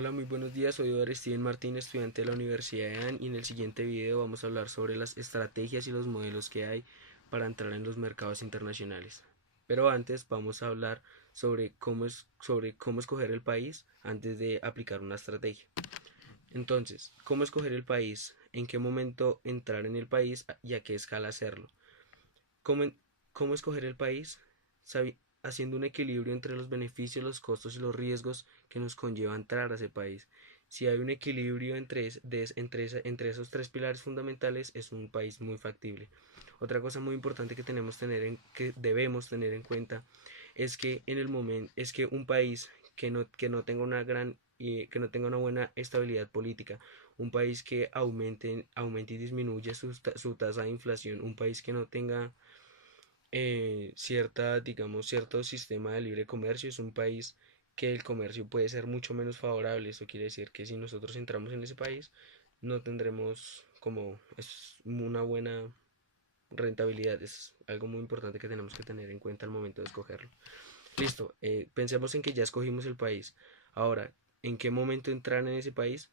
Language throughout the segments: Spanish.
Hola, muy buenos días. Soy Eduardo Steven Martín, estudiante de la Universidad de AN, y en el siguiente video vamos a hablar sobre las estrategias y los modelos que hay para entrar en los mercados internacionales. Pero antes vamos a hablar sobre cómo escoger el país antes de aplicar una estrategia. Entonces, ¿cómo escoger el país? ¿En qué momento entrar en el país y a qué escala hacerlo? ¿Cómo, cómo escoger el país? Haciendo un equilibrio entre los beneficios, los costos y los riesgos que nos conlleva entrar a ese país. Si hay un equilibrio entre esos tres pilares fundamentales, es un país muy factible. Otra cosa muy importante que debemos tener en cuenta es que en el momento es que un país que no tenga que no tenga una buena estabilidad política, un país que aumente y disminuya su tasa de inflación, un país que no tenga digamos, cierto sistema de libre comercio, es un país que el comercio puede ser mucho menos favorable. Eso quiere decir que si nosotros entramos en ese país, no tendremos como es una buena rentabilidad. Es algo muy importante que tenemos que tener en cuenta al momento de escogerlo. Listo, pensemos en que ya escogimos el país. Ahora, ¿en qué momento entrar en ese país?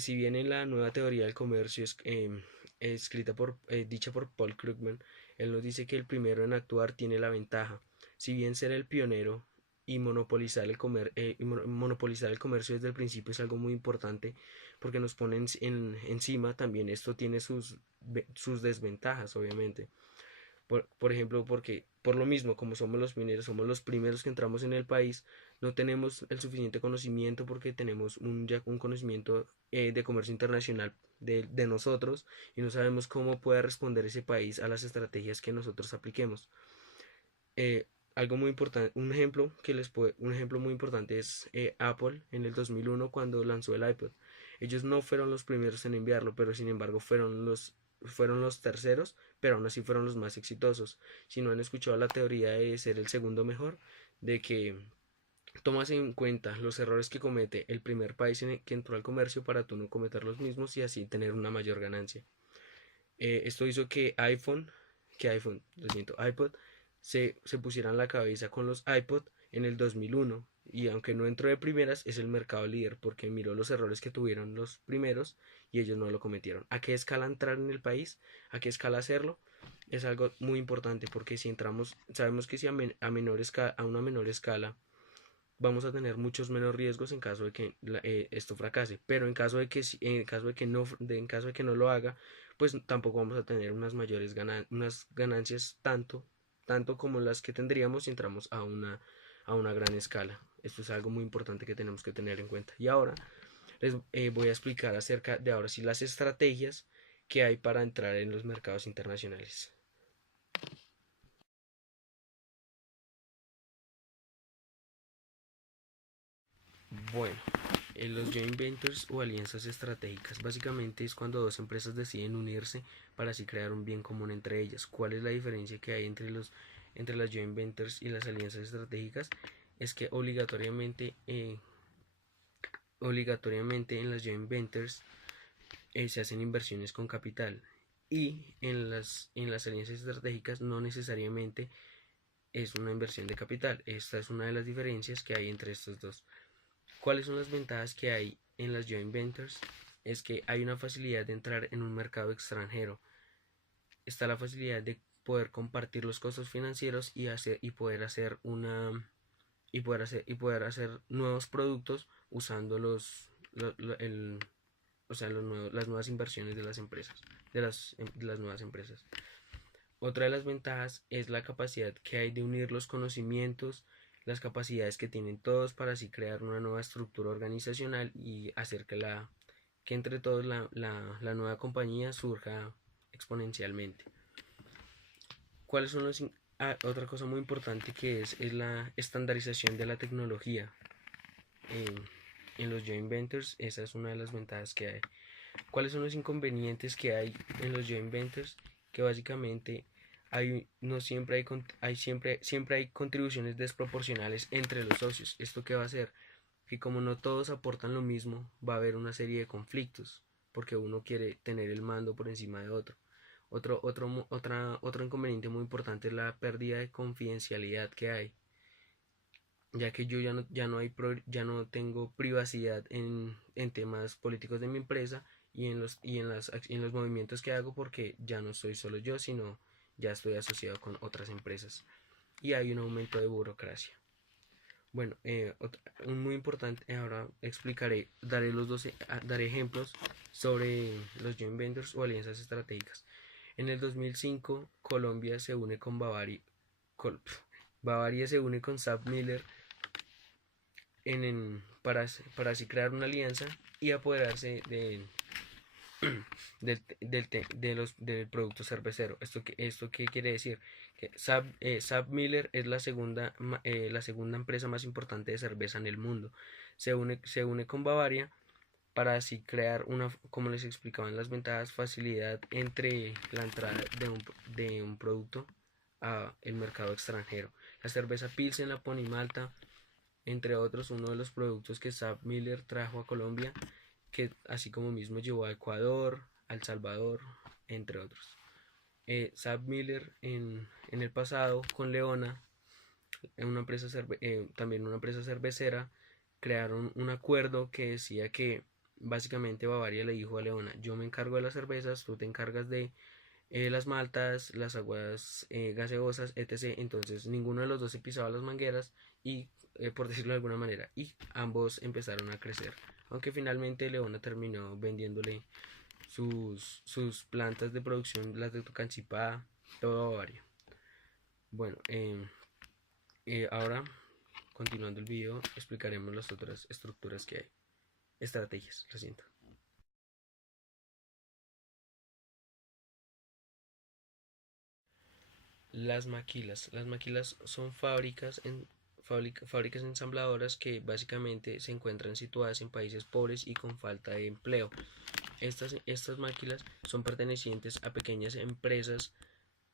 Si bien en la nueva teoría del comercio dicha por Paul Krugman, él nos dice que el primero en actuar tiene la ventaja. Si bien ser el pionero y monopolizar el comercio desde el principio es algo muy importante porque nos ponen encima, también esto tiene sus desventajas, obviamente. Por ejemplo, porque por lo mismo, como somos los mineros, somos los primeros que entramos en el país, no tenemos el suficiente conocimiento porque tenemos ya un conocimiento de comercio internacional de nosotros y no sabemos cómo puede responder ese país a las estrategias que nosotros apliquemos. Algo muy importante, un ejemplo muy importante es Apple en el 2001 cuando lanzó el iPod. Ellos no fueron los primeros en enviarlo, pero sin embargo fueron los terceros, pero aún así fueron los más exitosos. Si no han escuchado la teoría de ser el segundo mejor, de que tomas en cuenta los errores que comete el primer país que entró al comercio para tú no cometer los mismos y así tener una mayor ganancia. Esto hizo lo siento, iPod se pusieran la cabeza con los iPod en el 2001, y aunque no entró de primeras es el mercado líder porque miró los errores que tuvieron los primeros y ellos no lo cometieron. ¿A qué escala entrar en el país? ¿A qué escala hacerlo? Es algo muy importante porque si entramos, sabemos que si a una menor escala vamos a tener muchos menos riesgos en caso de que esto fracase, pero en caso de que no lo haga, pues tampoco vamos a tener unas ganancias tanto como las que tendríamos si entramos a una gran escala. Esto es algo muy importante que tenemos que tener en cuenta. Y ahora les voy a explicar acerca de ahora sí las estrategias que hay para entrar en los mercados internacionales. Bueno, los joint ventures o alianzas estratégicas básicamente es cuando dos empresas deciden unirse para así crear un bien común entre ellas. ¿Cuál es la diferencia que hay entre las joint ventures y las alianzas estratégicas? Es que obligatoriamente en las joint ventures se hacen inversiones con capital, y en las alianzas estratégicas no necesariamente es una inversión de capital. Esta es una de las diferencias que hay entre estos dos. ¿Cuáles son las ventajas que hay en las joint ventures? Es que hay una facilidad de entrar en un mercado extranjero. Está la facilidad de poder compartir los costos financieros y poder hacer nuevos productos usando lo- lo- el, las nuevas inversiones de las empresas, de las nuevas empresas. Otra de las ventajas es la capacidad que hay de unir los conocimientos, las capacidades que tienen todos para así crear una nueva estructura organizacional y hacer que entre todos la nueva compañía surja exponencialmente. ¿Cuáles son otra cosa muy importante que es la estandarización de la tecnología en, en los joint ventures? Esa es una de las ventajas que hay. ¿Cuáles son los inconvenientes que hay en los joint ventures? Que básicamente no siempre siempre hay contribuciones desproporcionales entre los socios. ¿Esto qué va a hacer? Que como no todos aportan lo mismo, va a haber una serie de conflictos, porque uno quiere tener el mando por encima de otro. Otro inconveniente muy importante es la pérdida de confidencialidad que hay. ya que yo ya no tengo privacidad en temas políticos de mi empresa y en los movimientos que hago, porque ya no soy solo yo, sino ya estoy asociado con otras empresas y hay un aumento de burocracia. Bueno, un muy importante, ahora explicaré, daré ejemplos sobre los joint ventures o alianzas estratégicas. En el 2005, Colombia se une con Bavaria, Bavaria se une con SAP Miller para así crear una alianza y apoderarse del producto cervecero. ¿Esto qué quiere decir? Que SAP Miller es la segunda empresa más importante de cerveza en el mundo. Se une con Bavaria para así crear como les explicaba en las ventajas, facilidad entre la entrada de un producto a el mercado extranjero. La cerveza Pilsen, la Pony Malta, entre otros, uno de los productos que SAP Miller trajo a Colombia, que así como mismo llevó a Ecuador, a El Salvador, entre otros. SAP Miller en el pasado con Leona, también una empresa cervecera, crearon un acuerdo que decía que básicamente Bavaria le dijo a Leona: yo me encargo de las cervezas, tú te encargas de las maltas, las aguas gaseosas, etc. Entonces ninguno de los dos se pisaba las mangueras y, por decirlo de alguna manera, y ambos empezaron a crecer. Aunque finalmente Leona terminó vendiéndole sus plantas de producción, las de Tocancipá, todo a Bavaria. Bueno, ahora, continuando el video, explicaremos las otras estructuras que hay. Estrategias, lo siento. Las maquilas. Las maquilas son fábricas ensambladoras que básicamente se encuentran situadas en países pobres y con falta de empleo. Estas maquilas son pertenecientes a pequeñas empresas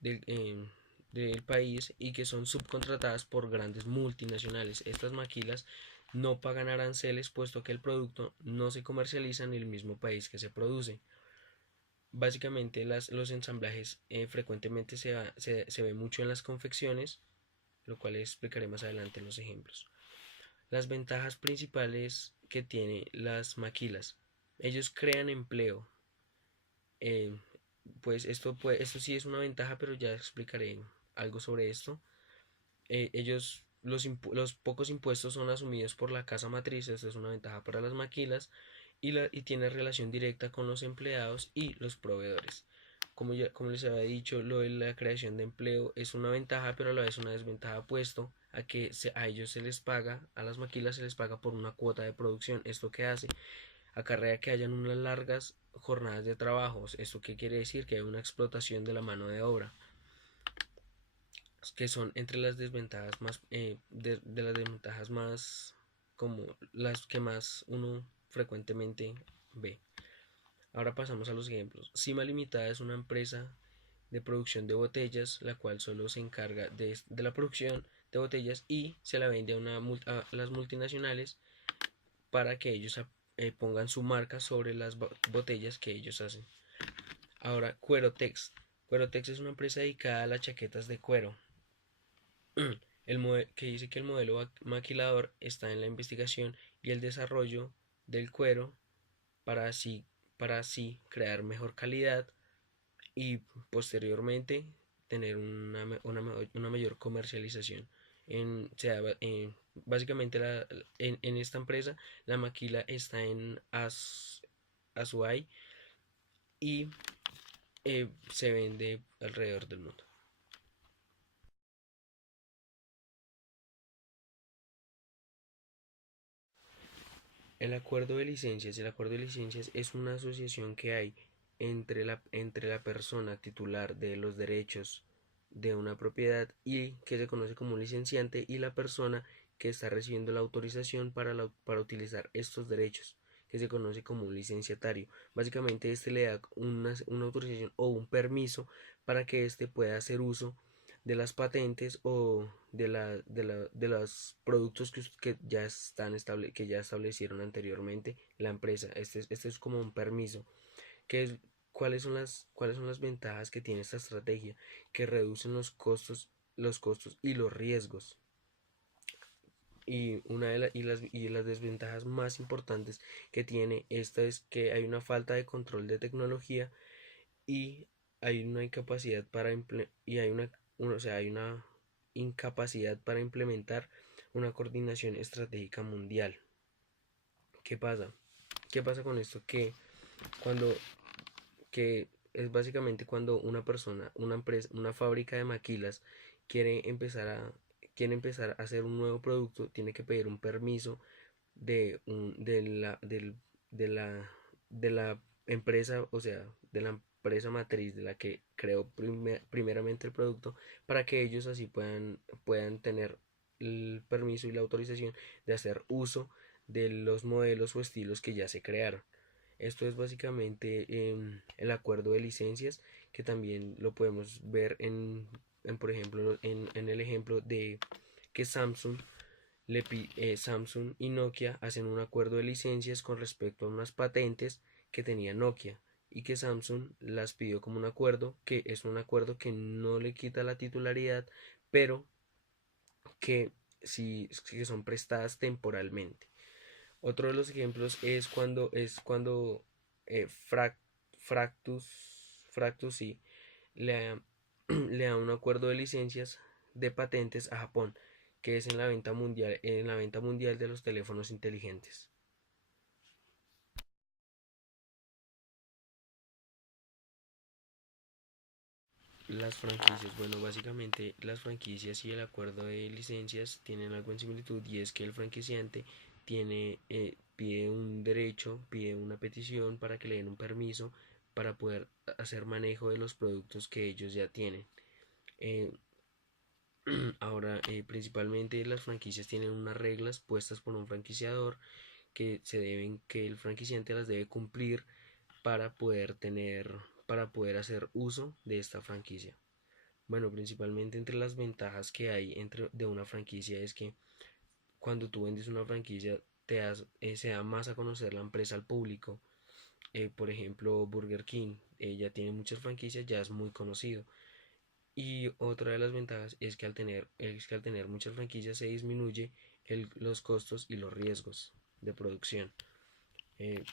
del, del país y que son subcontratadas por grandes multinacionales. Estas maquilas no pagan aranceles, puesto que el producto no se comercializa en el mismo país que se produce. Básicamente los ensamblajes frecuentemente se ve mucho en las confecciones, lo cual explicaré más adelante en los ejemplos. Las ventajas principales que tienen las maquilas: ellos crean empleo. Eh, pues esto sí es una ventaja, pero ya explicaré algo sobre esto. Los pocos impuestos son asumidos por la casa matriz. Esto es una ventaja para las maquilas, y tiene relación directa con los empleados y los proveedores. Como les había dicho, lo de la creación de empleo es una ventaja, pero a la vez una desventaja, puesto a que a ellos se les paga, a las maquilas se les paga por una cuota de producción. ¿Esto qué hace? Acarrea que hayan unas largas jornadas de trabajo. ¿Esto qué quiere decir? Que hay una explotación de la mano de obra, que son entre las desventajas más, de las desventajas más, como las que más uno frecuentemente ve. Ahora pasamos a los ejemplos. Cima Limitada es una empresa de producción de botellas, la cual solo se encarga de la producción de botellas y se la vende a las multinacionales para que ellos pongan su marca sobre las botellas que ellos hacen. Ahora, Cuerotex. Cuerotex es una empresa dedicada a las chaquetas de cuero, que dice que el modelo maquilador está en la investigación y el desarrollo del cuero para así, para así crear mejor calidad y posteriormente tener una mayor comercialización. Básicamente en esta empresa la maquila está en Azuay y se vende alrededor del mundo. El acuerdo de licencias. El acuerdo de licencias es una asociación que hay entre la persona titular de los derechos de una propiedad, y que se conoce como un licenciante, y la persona que está recibiendo la autorización para utilizar estos derechos, que se conoce como un licenciatario. Básicamente este le da una autorización o un permiso para que éste pueda hacer uso de las patentes o de los productos que ya establecieron anteriormente la empresa. Este es como un permiso. ¿Qué cuáles son las ventajas que tiene esta estrategia? Que reducen los costos y los riesgos. Y una de, y las desventajas más importantes que tiene esta es que hay una falta de control de tecnología y hay una incapacidad para o sea, hay una incapacidad para implementar una coordinación estratégica mundial. ¿Qué pasa? ¿Qué pasa con esto? Cuando que es básicamente cuando una persona, una empresa, una fábrica de maquilas quiere empezar a quiere empezar a hacer un nuevo producto, tiene que pedir un permiso de un, de la empresa, o sea, de la empresa matriz de la que creó primeramente el producto, para que ellos así puedan tener el permiso y la autorización de hacer uso de los modelos o estilos que ya se crearon. Esto es básicamente el acuerdo de licencias, que también lo podemos ver por ejemplo, en el ejemplo de que Samsung y Nokia hacen un acuerdo de licencias con respecto a unas patentes que tenía Nokia, y que Samsung las pidió como un acuerdo, que es un acuerdo que no le quita la titularidad, pero que sí que son prestadas temporalmente. Otro de los ejemplos es cuando eh, Frac- Fractus, Fractus sí, le, le da un acuerdo de licencias de patentes a Japón, que es en la venta mundial de los teléfonos inteligentes. Las franquicias, bueno, básicamente las franquicias y el acuerdo de licencias tienen algo en similitud, y es que el franquiciante pide un derecho, pide una petición para que le den un permiso para poder hacer manejo de los productos que ellos ya tienen. Eh, Ahora, principalmente las franquicias tienen unas reglas puestas por un franquiciador que el franquiciante las debe cumplir para para poder hacer uso de esta franquicia. Bueno, principalmente entre las ventajas que hay de una franquicia es que cuando tú vendes una franquicia se da más a conocer la empresa al público. Por ejemplo, Burger King ya tiene muchas franquicias, ya es muy conocido. Y otra de las ventajas es que al tener muchas franquicias se disminuye los costos y los riesgos de producción.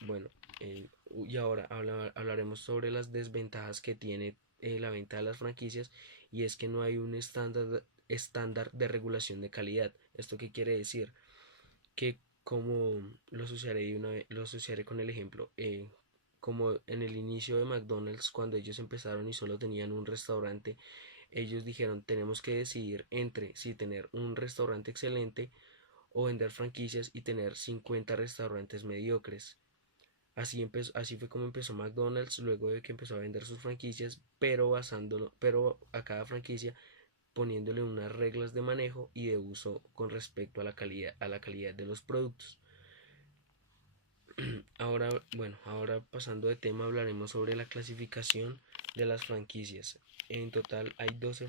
Bueno, y ahora hablaremos sobre las desventajas que tiene la venta de las franquicias, y es que no hay un estándar de regulación de calidad. ¿Esto qué quiere decir? Que como lo asociaré con el ejemplo, como en el inicio de McDonald's, cuando ellos empezaron y solo tenían un restaurante, ellos dijeron: tenemos que decidir entre si tener un restaurante excelente o vender franquicias y tener 50 restaurantes mediocres. Así fue como empezó McDonald's luego de que empezó a vender sus franquicias, pero a cada franquicia poniéndole unas reglas de manejo y de uso con respecto a la calidad de los productos. Ahora, bueno, ahora pasando de tema, hablaremos sobre la clasificación de las franquicias. En total hay 12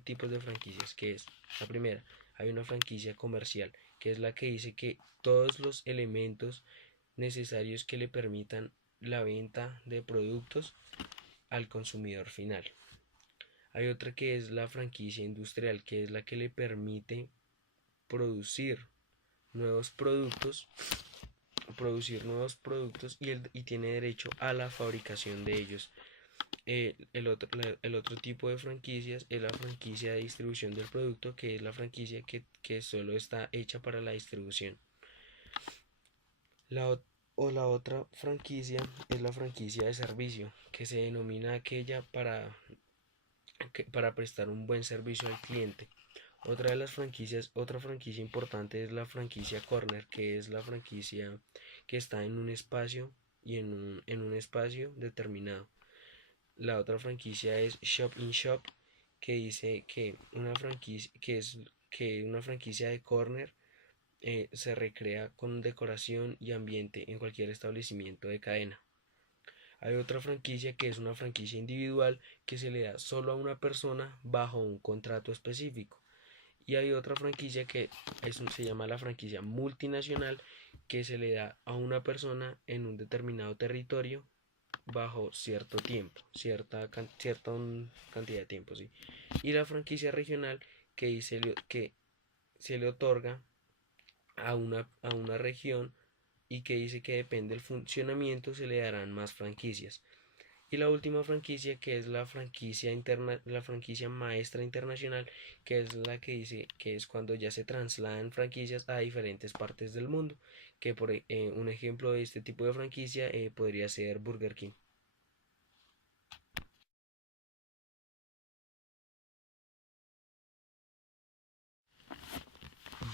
tipos de franquicias, que es: la primera, hay una franquicia comercial, que es la que dice que todos los elementos necesarios que le permitan la venta de productos al consumidor final. Hay otra que es la franquicia industrial, que es la que le permite producir nuevos productos, y tiene derecho a la fabricación de ellos. El otro tipo de franquicias es la franquicia de distribución del producto, que es la franquicia que solo está hecha para la distribución. La, la otra franquicia es la franquicia de servicio, que se denomina aquella para prestar un buen servicio al cliente. Otra franquicia importante es la franquicia Corner, que es la franquicia que está en un espacio y en un espacio determinado. La otra franquicia es Shop in Shop, que dice que una franquicia de Corner se recrea con decoración y ambiente en cualquier establecimiento de cadena. Hay otra franquicia que es una franquicia individual, que se le da solo a una persona bajo un contrato específico. Y hay otra franquicia se llama la franquicia multinacional, que se le da a una persona en un determinado territorio bajo cierto tiempo, cierta cantidad de tiempo, ¿sí? Y la franquicia regional, que dice que se le otorga a una región y que dice que depende del funcionamiento se le darán más franquicias. Y la última franquicia, que es la franquicia interna, la franquicia maestra internacional, que es la que dice que es cuando ya se trasladan franquicias a diferentes partes del mundo. Que un ejemplo de este tipo de franquicia podría ser Burger King.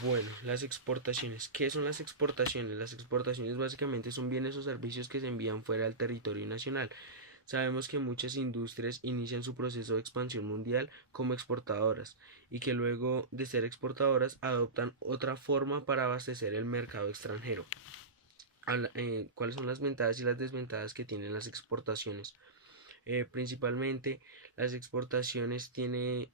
Bueno, las exportaciones. ¿Qué son las exportaciones? Las exportaciones básicamente son bienes o servicios que se envían fuera del territorio nacional. Sabemos que muchas industrias inician su proceso de expansión mundial como exportadoras y que luego de ser exportadoras adoptan otra forma para abastecer el mercado extranjero. ¿Cuáles son las ventajas y las desventajas que tienen las exportaciones? Principalmente las exportaciones tienen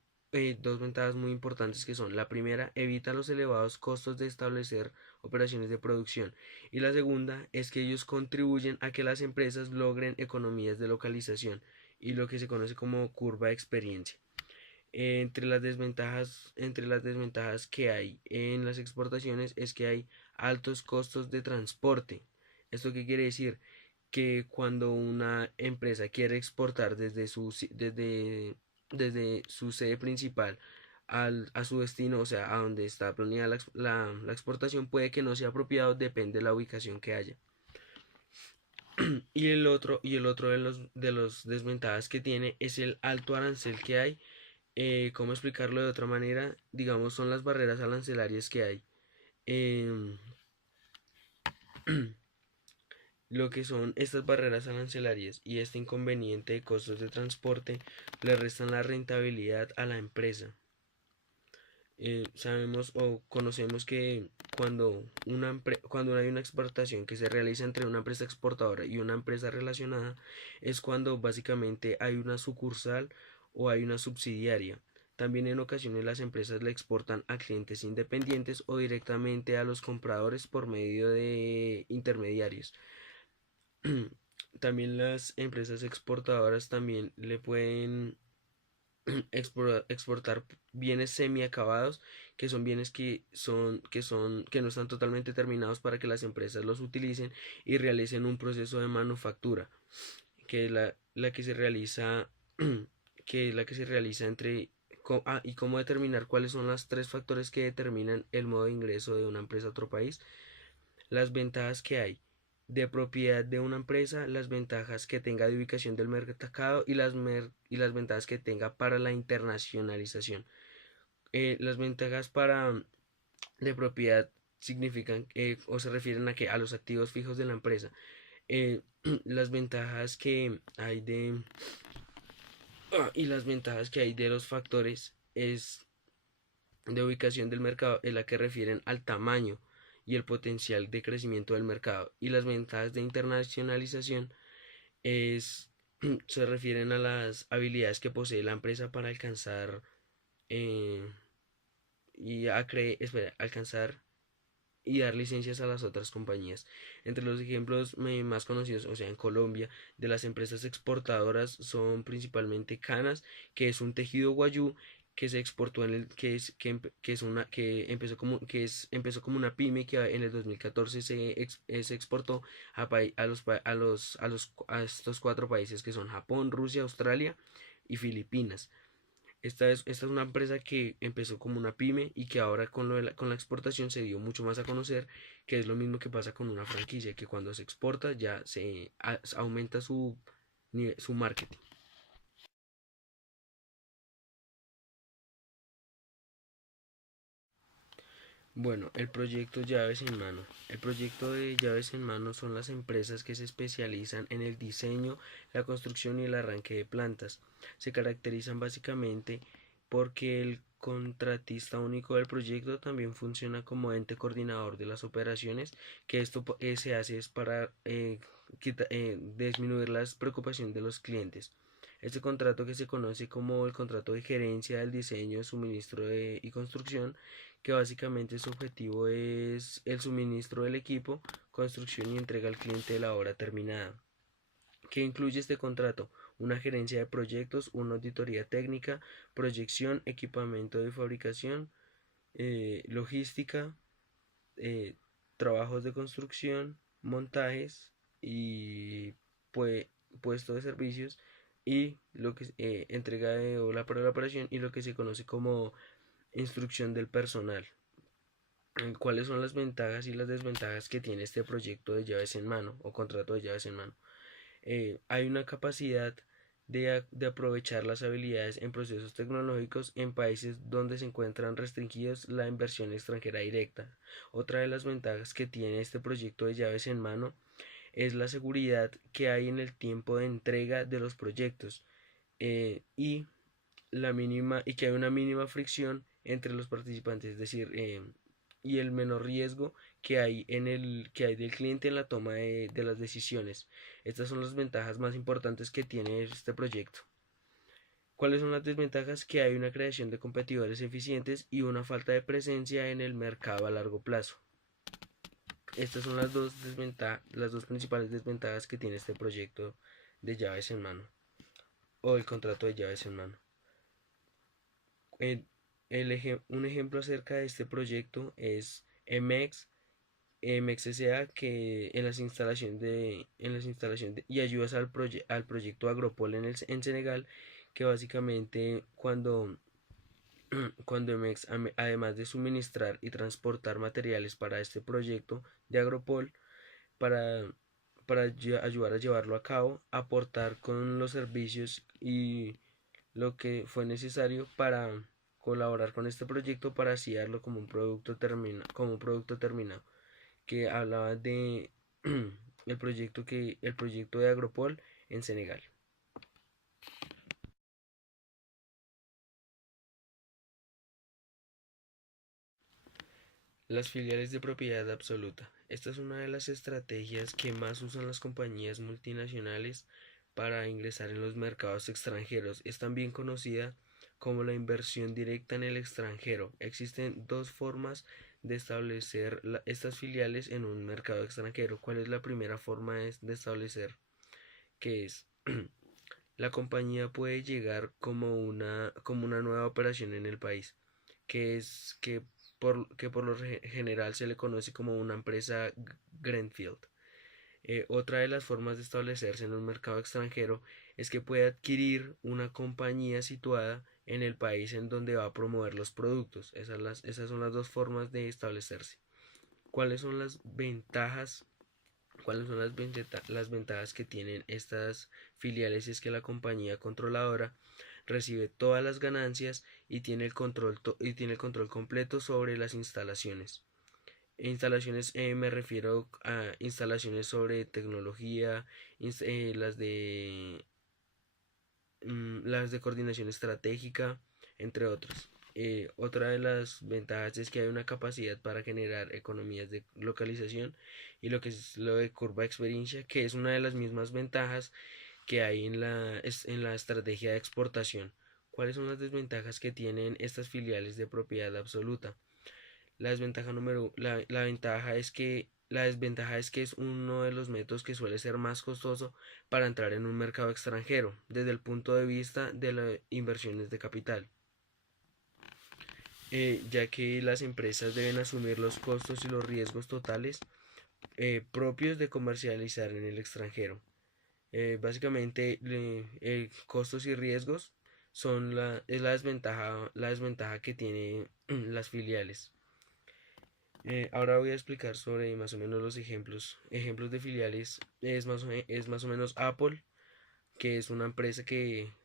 dos ventajas muy importantes que son: la primera, evita los elevados costos de establecer operaciones de producción, y la segunda es que ellos contribuyen a que las empresas logren economías de localización y lo que se conoce como curva de experiencia. Entre las desventajas que hay en las exportaciones es que hay altos costos de transporte. ¿Esto qué quiere decir? Que cuando una empresa quiere exportar desde su sede principal a su destino, o sea, a donde está planeada la exportación, puede que no sea apropiado, depende de la ubicación que haya. Y el otro de los desventajas que tiene es el alto arancel que hay. ¿Cómo explicarlo de otra manera? Digamos, son las barreras arancelarias que hay. Em, Lo que son estas barreras arancelarias y este inconveniente de costos de transporte le restan la rentabilidad a la empresa. Sabemos o conocemos que cuando hay una exportación que se realiza entre una empresa exportadora y una empresa relacionada, es cuando básicamente hay una sucursal o hay una subsidiaria. También en ocasiones las empresas le exportan a clientes independientes o directamente a los compradores por medio de intermediarios. También las empresas exportadoras también le pueden exportar bienes semiacabados, que son bienes que no están totalmente terminados para que las empresas los utilicen y realicen un proceso de manufactura, que es la que se realiza que es la que se realiza y cómo determinar cuáles son los tres factores que determinan el modo de ingreso de una empresa a otro país. Las ventajas que hay de propiedad de una empresa, las ventajas que tenga de ubicación del mercado y las ventajas que tenga para la internacionalización. Las ventajas de propiedad significan o se refieren a los activos fijos de la empresa. Las ventajas que hay y las ventajas que hay de los factores es de ubicación del mercado, es la que refieren al tamaño y el potencial de crecimiento del mercado, y las ventajas de internacionalización es, se refieren a las habilidades que posee la empresa para alcanzar eh, alcanzar y dar licencias a las otras compañías. Entre los ejemplos más conocidos, o sea, en Colombia, de las empresas exportadoras son principalmente Canas, que es un tejido guayú que se exportó que es una que empezó como una pyme que en el 2014 se exportó a estos cuatro países que son Japón, Rusia, Australia y Filipinas. Esta es una empresa que empezó como una pyme y que ahora con la exportación se dio mucho más a conocer, que es lo mismo que pasa con una franquicia, que cuando se exporta ya aumenta su marketing. Bueno, el proyecto Llaves en Mano. El proyecto de Llaves en Mano son las empresas que se especializan en el diseño, la construcción y el arranque de plantas. Se caracterizan básicamente porque el contratista único del proyecto también funciona como ente coordinador de las operaciones, que esto se hace es para disminuir las preocupaciones de los clientes. Este contrato, que se conoce como el contrato de gerencia del diseño, suministro y construcción, que básicamente su objetivo es el suministro del equipo, construcción y entrega al cliente de la obra terminada. ¿Qué incluye este contrato? Una gerencia de proyectos, una auditoría técnica, proyección, equipamiento de fabricación, logística, eh, trabajos de construcción, montajes y pue- puesto de servicios y lo que entrega de o la operación y lo que se conoce como instrucción del personal. ¿Cuáles son las ventajas y las desventajas que tiene este proyecto de llaves en mano o contrato de llaves en mano? Hay una capacidad de aprovechar las habilidades en procesos tecnológicos en países donde se encuentran restringidos la inversión extranjera directa. Otra de las ventajas que tiene este proyecto de llaves en mano es la seguridad que hay en el tiempo de entrega de los proyectos, y y que hay una mínima fricción entre los participantes, es decir, y el menor riesgo que hay del cliente en la toma de las decisiones. Estas son las ventajas más importantes que tiene este proyecto. ¿Cuáles son las desventajas? Que hay una creación de competidores eficientes y una falta de presencia en el mercado a largo plazo. Estas son las dos principales desventajas que tiene este proyecto de llaves en mano o el contrato de llaves en mano. El, un ejemplo acerca de este proyecto es MX S.A. que en las instalaciones y ayudas al proyecto Agropol en Senegal, que básicamente cuando MX, además de suministrar y transportar materiales para este proyecto de Agropol, para, ayudar a llevarlo a cabo, aportar con los servicios y lo que fue necesario para colaborar con este proyecto para así darlo como un producto terminado, que hablaba de el proyecto de Agropol en Senegal. Las filiales de propiedad absoluta. Esta es una de las estrategias que más usan las compañías multinacionales para ingresar en los mercados extranjeros. Es también conocida como la inversión directa en el extranjero. Existen dos formas de establecer estas filiales en un mercado extranjero. ¿Cuál es la primera forma de establecer? Que es la compañía puede llegar como una nueva operación en el país, que por lo general se le conoce como una empresa Greenfield. Otra de las formas de establecerse en un mercado extranjero es que puede adquirir una compañía situada en el país en donde va a promover los productos. Esas son las dos formas de establecerse. ¿Cuáles son las ventajas? ¿Cuáles son las ventajas que tienen estas filiales? Es que la compañía controladora recibe todas las ganancias y tiene y tiene el control completo sobre las instalaciones. Instalaciones, me refiero a instalaciones sobre tecnología, las de coordinación estratégica, entre otros. Otra de las ventajas es que hay una capacidad para generar economías de localización y lo que es lo de curva de experiencia, que es una de las mismas ventajas que hay en la estrategia de exportación. ¿Cuáles son las desventajas que tienen estas filiales de propiedad absoluta? La desventaja es que es uno de los métodos que suele ser más costoso para entrar en un mercado extranjero desde el punto de vista de las inversiones de capital, ya que las empresas deben asumir los costos y los riesgos totales propios de comercializar en el extranjero. Básicamente, costos y riesgos es la desventaja que tienen las filiales. Ahora voy a explicar sobre más o menos los ejemplos de filiales. Es más o menos Apple, que es una empresa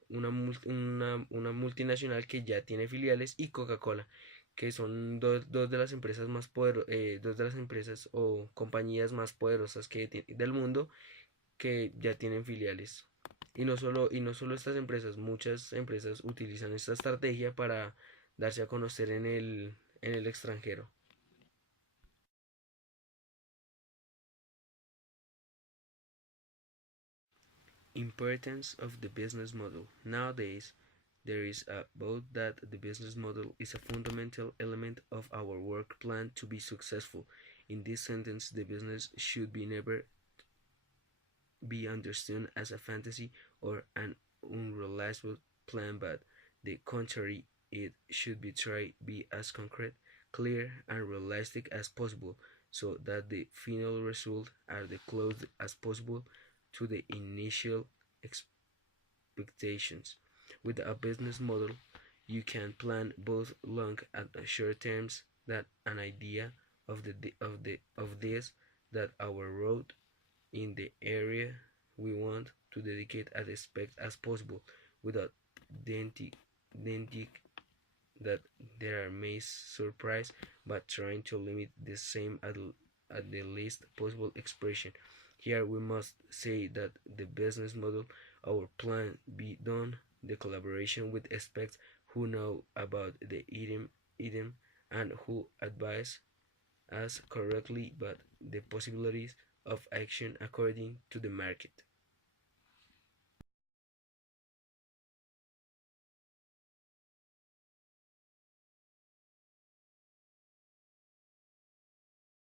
una multinacional que ya tiene filiales, y Coca-Cola, que son dos de las empresas dos de las empresas o compañías más poderosas del mundo, que ya tienen filiales. Y no solo estas empresas, muchas empresas utilizan esta estrategia para darse a conocer en el extranjero. Importance of the business model. Nowadays, there is a both that the business model is a fundamental element of our work plan to be successful. In this sentence, the business should be never be understood as a fantasy or an unrealizable plan, but the contrary, it should be tried be as concrete clear and realistic as possible so that the final result are the close as possible to the initial expectations. With a business model, you can plan both long and short terms that an idea of this that our road in the area we want to dedicate as expect as possible without denting that there are may surprise but trying to limit the same at the least possible expression. Here we must say that the business model, our plan be done, the collaboration with experts who know about the item and who advise us correctly but the possibilities of action according to the market.